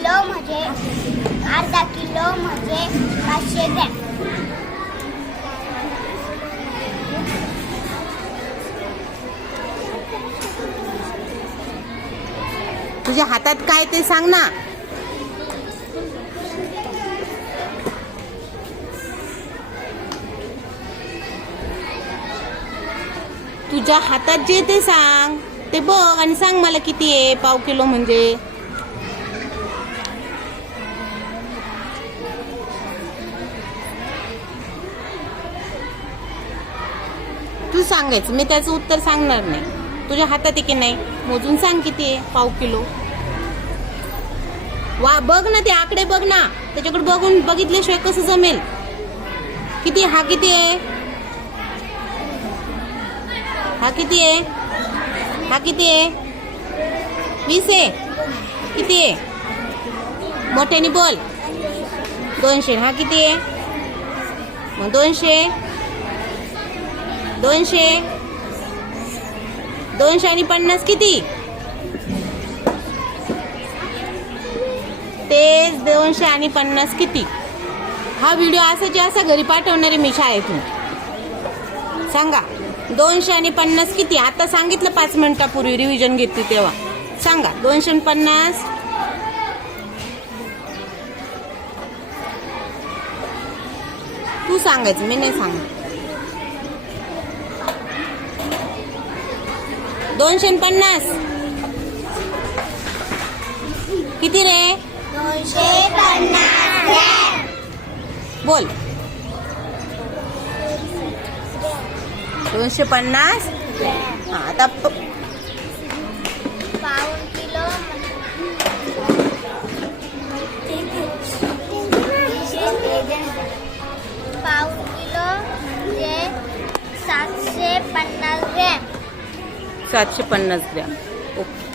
Kilo म्हणजे अर्धा kilo म्हणजे पाचशे ग्रॅम. तुझ्या हातात काय ते सांग ना. तुझ्या हातात जे ते सांग. ते बघ आणि सांग मला किती आहे पाव किलो म्हणजे. तू सांगायचं. मी त्याचं उत्तर सांगणार नाही. तुझ्या हातात आहे की नाही? मोजून सांग किती आहे? पाव किलो. वा बघ ना ते आकडे बघ ना. त्याच्याकडे बघून बघितल्याशिवाय कसं जमेल? किती हा किती आहे? हा किती आहे? हा किती आहे? वीस आहे. किती आहे? मोठ्याने बोल. दोनशे. हा किती आहे? मग दोनशे. दोनशे. दोनशे आणि पन्नास किती? तेच दोनशे आणि पन्नास किती? हा व्हिडिओ असाच्या असा घरी पाठवणारे आहे मी शाळेतून. सांगा. दोनशे आणि पन्नास किती? आता सांगितलं पाच मिनिटापूर्वी रिव्हिजन घेतली तेव्हा. सांगा. दोनशे पन्नास? तू सांगायचं मी नाही सांगत. दोनशे पन्नास. किती रे? दोनशे पन्नास. बोल. दोनशे पन्नास? हा आता किलो. पाऊण किलो म्हणजे सातशे पन्नास ग्रॅम. सातशे पन्नास ग्रॅम. ओके.